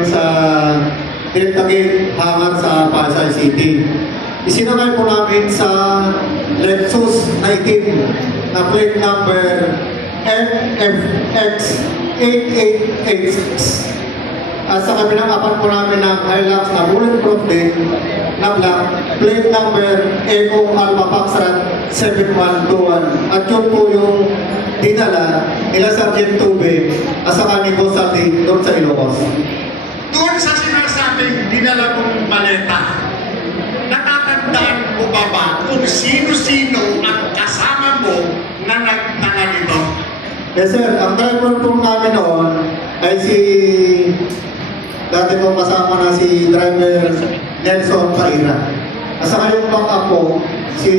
namin sa Delta Gate hangar sa Pasay City. Isinakay po namin sa Lexus na itim na plate number FFX 8886. At sa kabilang apat po namin ng Hilux na bulletproof din na black, plate number Eco Alpha Foxtrot 7121. At yun po yung dinala nila Sergeant Tube at saka ni Gonzales doon sa Ilocos. Doon sa sinasabing dinala mong maleta, natatandaan mo ba kung sino-sino ang kasama mo na nagtanga nito? Yes sir, ang driver po namin noon ay dati po kasama na si driver Nelson Paira. At saka yung backup po, si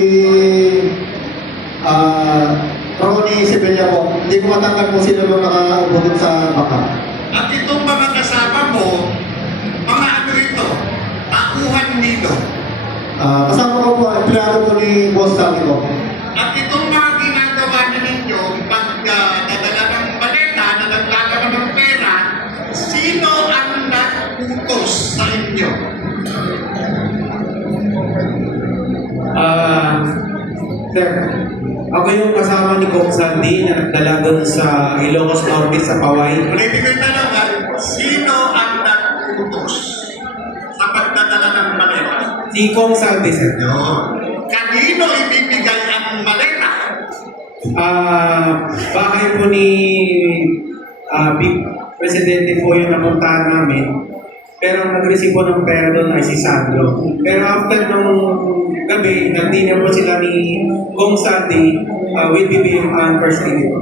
Ronnie Sevilla po. Hindi ko matanggal po sila nung nakaupo sa backup. At itong mga kasama mo, mga ano ito, tauhan nilo. Kasama ko po, empleyado po ni Boss Sally po. At itong mga ginagawa na ninyo, pagdadala ng maleta na naglalaman ng pera, sino ang nag-utos sa inyo? Sir, ako yung kasama ni Kong Sandy na nagdala doon sa Ilocos Norte sa Paway. Ulitin ko yung tanong, sino ang nag-utos sa pagdadala ng maleta? Si Kong Sandy, sir. Kanino ibibigay ang maleta? Bahay po ni Big Presidente po yung napuntahan namin. Pero ang nag-receive po ng pera doon ay si Sandro. Pero after nung gabi, nag-dinner po sila ni Kong Sandy with BBM and First Lady.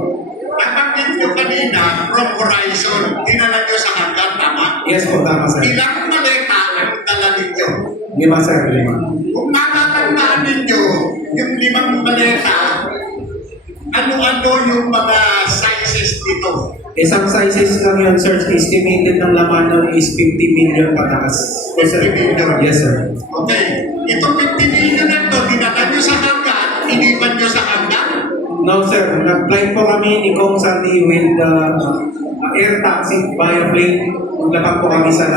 Nabanggit nyo kanina, from Horizon, dinala nyo sa hanggang, tama? Yes po, tama sir. Ilang maleta ang dala ninyo? 5 sir, 5. Kung matatandaan ninyo, yung 5 maleta, ano-ano yung mga sizes dito? Isang sizes lang yun, sir. Estimated ng laman nun is 50 million pataas. 50 million? Yes, sir. Okay. Itong 50 million na ito, dinala nyo sa hanggang, iniwan nyo sa hanggang? No, sir. Nag-flight po kami ni Kong Sandy with air taxi via plane. Naglakad po kami sa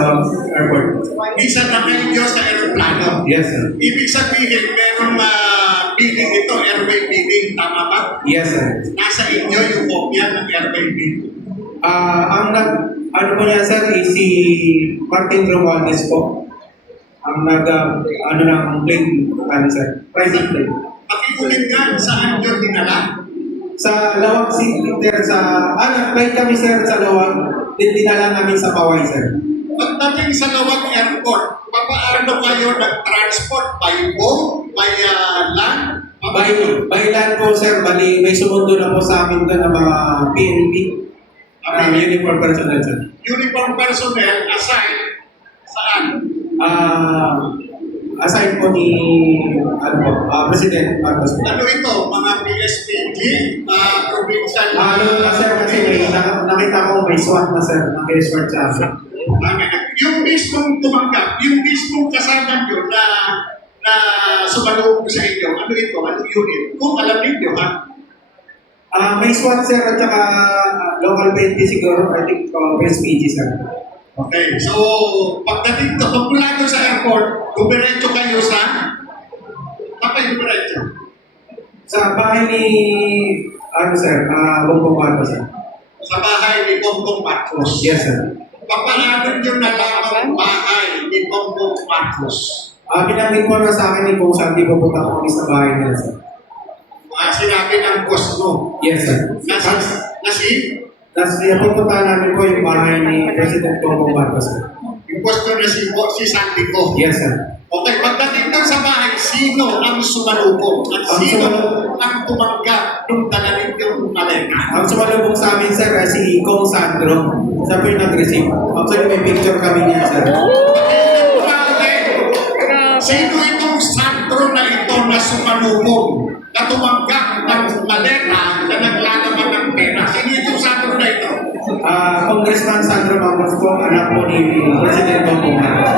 airport. Isa na kayo sa aeroplano. Yes, sir. Ibig sabihin, merong bidding ito, airway bidding, tama ba? Yes, sir. Nasa inyo yung kopya ng airway bidding. Ano po niya, sir, is si Martin Romualdez po. Ang ng plane, sir. Private plane. Pakiulit nga, saan nyo dinala? Sa Lawag City, sir, nag-flight kami, sir, sa Lawag. Dinala namin sa Paway, sir. Pagdating sa Lawag Airport, paano kayo nag-transport? By boat? By land? By land po, sir. Bali, may sumundo na po sa amin doon ng mga PNP. Uniform personnel, sir. Uniform personnel assigned saan? Aside po ni President Marcos. Ano ito? Mga PSPG? Provincial? Sir, kasi nakita ko may SWAT na, sir. Naka-SWAT sa akin. Yung mismong tumanggap, yung mismong kasama nyo na sumalubog sa inyo, ano ito? Anong unit? Kung alam ninyo, ha? May SWAT, sir, at saka local PNP siguro. I think PSPG, sir. Okay, so pagdating to, pagmula nyo sa airport, dumiretso kayo sa? Kapag dumiretso? Sa bahay ni, sir, Bongbong Marcos, sir. Sa bahay ni Bongbong Marcos. Yes, sir. Papaano nyo nalaman bahay ni Bongbong Marcos? Binanggit po na sa akin ni Kong Sandy, pupunta ko kami sa bahay nila, sir. Sinabi ng boss mo. Yes, sir. Tapos pupunta namin po yung bahay ni President Bongbong Marcos, sir. Yung boss ko na si Sandy ko. Yes, sir. Okay, pagdating doon sa bahay, sino ang sumalubog? At sino ang tumanggap ng dalaling yung maleta? Ang sumalubong sa amin, sir, ay si Kong Sandro. Siya po yung nag-receive. Actually, may picture kami niya, sir. Sino itong Sandro na ito na sumalubog? Na tumanggap ng maleta na naglalaman ng pera? Sino itong Sandro na ito? Congressman Sandro Marcos po, anak po ni President Bongbong Marcos.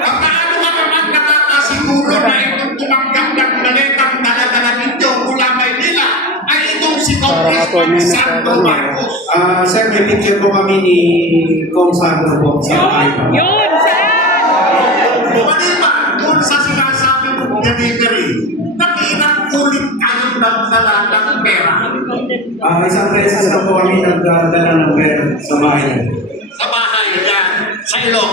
Paano ka naman nakakasiguro na itong tumanggap ng maletang dala-dala ninyo mula Maynila ay itong si Kong Parang attorney na siya, Sandro ano. Marcos. Sir, may picture po kami ni Kong Sandro po sa iPhone. Yun, sir! Maliban doon sa sinasabi mong delivery, nakiilang ulit kayong nagdala ng pera Isang beses na po kami nagdala ng pera sa bahay. sa bahay niya sa Ilocos.